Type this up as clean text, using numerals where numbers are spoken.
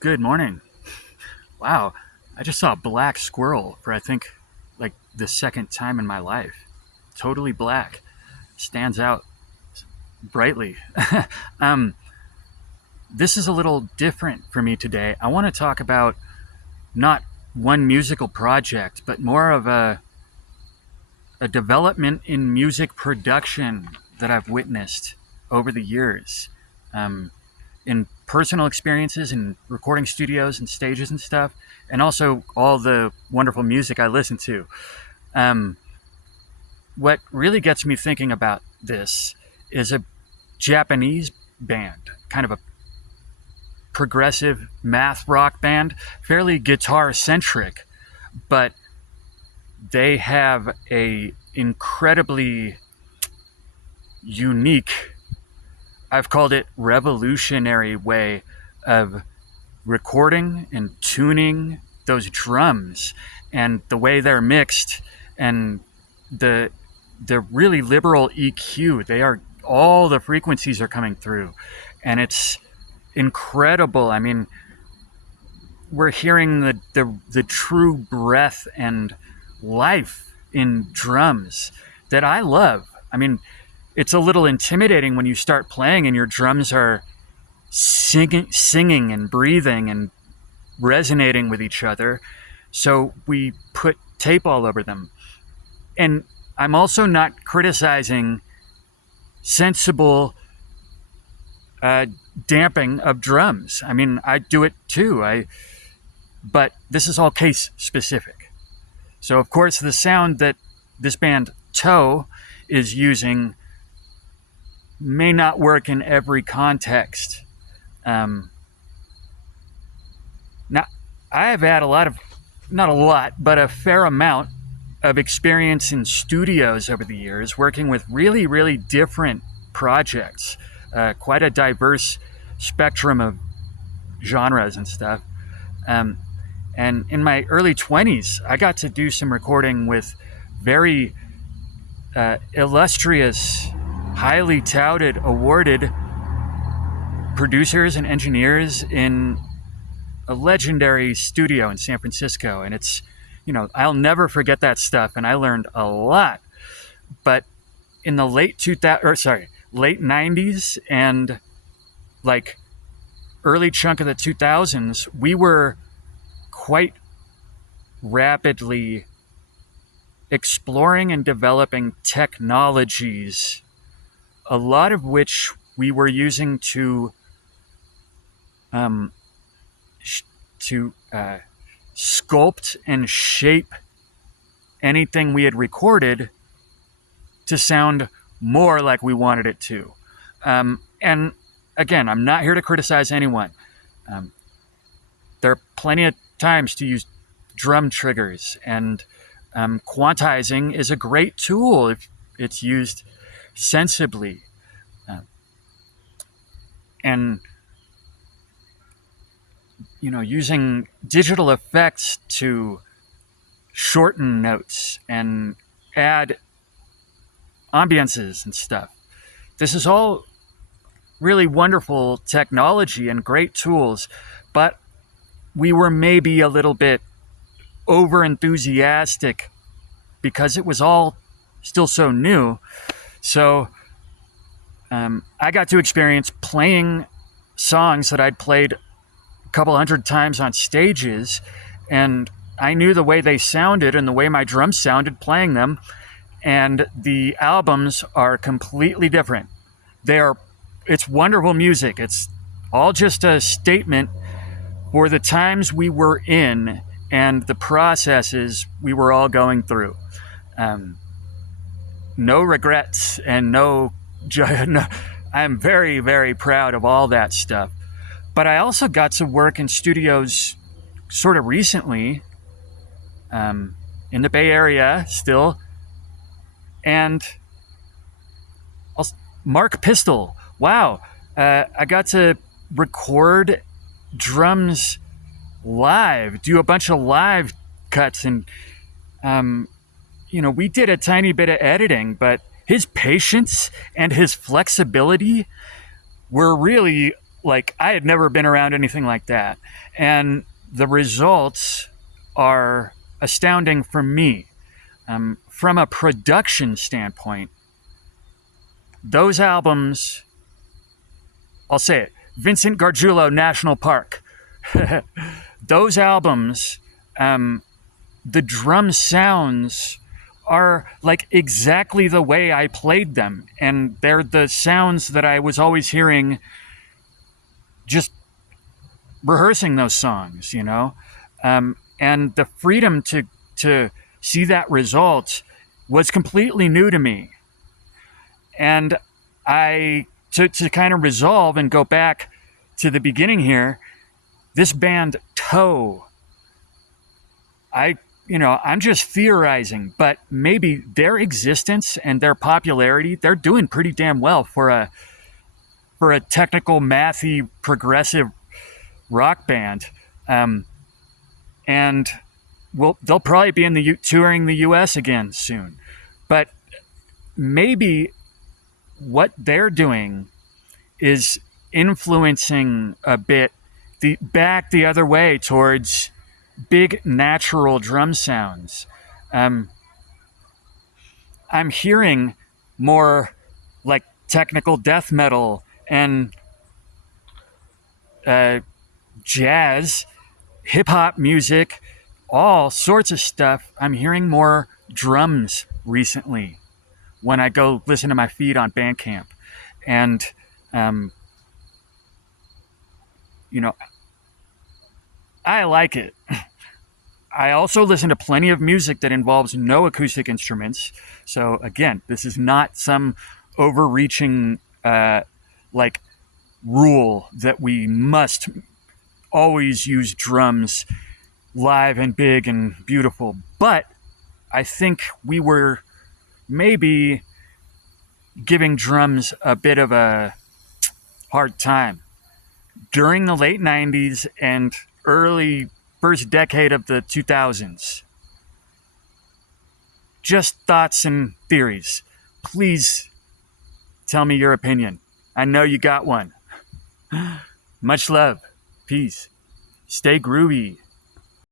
Good morning. Wow, I just saw a black squirrel for I think like the second time in my life. Totally black. Stands out brightly. um, this is a little different for me today. I want to talk about not one musical project, but more of a development in music production that I've witnessed over the years. Um, in personal experiences in recording studios and stages and stuff, and also all the wonderful music I listen to. Um, what really gets me thinking about this is a Japanese band, kind of a progressive math rock band, fairly guitar centric, but they have a incredibly unique, I've called it revolutionary way of recording and tuning those drums and the way they're mixed and the the really liberal EQ. They are all the frequencies are coming through, and it's incredible. I mean, we're hearing the true breath and life in drums that I love. I mean, it's a little intimidating when you start playing and your drums are singing and breathing and resonating with each other. So we put tape all over them. And I'm also not criticizing sensible uh, damping of drums. I mean, I do it too. But this is all case specific. So of course, the sound that this band Toe is using may not work in every context. Um, Now, I have had a lot of, not a lot, but a fair amount of experience in studios over the years, working with really, really different projects, quite a diverse spectrum of genres and stuff. Um, and in my early 20s, I got to do some recording with very illustrious, highly touted, awarded producers and engineers in a legendary studio in San Francisco, and I'll never forget that stuff, and I learned a lot. But in the late 90s and like early chunk of the 2000s, we were quite rapidly exploring and developing technologies, a lot of which we were using to um, to sculpt and shape anything we had recorded to sound more like we wanted it to. And again, I'm not here to criticize anyone. Um, there are plenty of times to use drum triggers, and quantizing is a great tool if it's used sensibly. Uh, and using digital effects to shorten notes and add ambiances and stuff. This is all really wonderful technology and great tools, but we were maybe a little bit over enthusiastic because it was all still so new. So I got to experience playing songs that I'd played couple hundred times on stages, and I knew the way they sounded and the way my drums sounded playing them, and the albums are completely different. It's wonderful music. It's all just a statement for the times we were in and the processes we were all going through. Um, no regrets and no, no. I'm very, very proud of all that stuff. But I also got to work in studios sort of recently, in the Bay Area still, and Mark Pistol. Wow, I got to record drums live, do a bunch of live cuts, and we did a tiny bit of editing, but his patience and his flexibility were really like I had never been around anything like that. And the results are astounding for me. From a production standpoint, those albums, I'll say it, Vincent Gargiulo National Park, those albums, the drum sounds are like exactly the way I played them. And they're the sounds that I was always hearing just rehearsing those songs, you know? And the freedom to see that result was completely new to me. And to kind of resolve and go back to the beginning here, this band Toe, I'm just theorizing, but maybe their existence and their popularity, they're doing pretty damn well for a technical, mathy, progressive rock band. And they'll probably be touring the U.S. again soon. But maybe what they're doing is influencing a bit back the other way towards big natural drum sounds. I'm hearing more like technical death metal and jazz, hip hop music, all sorts of stuff. I'm hearing more drums recently when I go listen to my feed on Bandcamp. And, I like it. I also listen to plenty of music that involves no acoustic instruments. So again, this is not some overreaching like rule that we must always use drums live and big and beautiful. But I think we were maybe giving drums a bit of a hard time during the late 90s and early first decade of the 2000s. Just thoughts and theories. Please tell me your opinion. I know you got one. Much love. Peace. Stay groovy.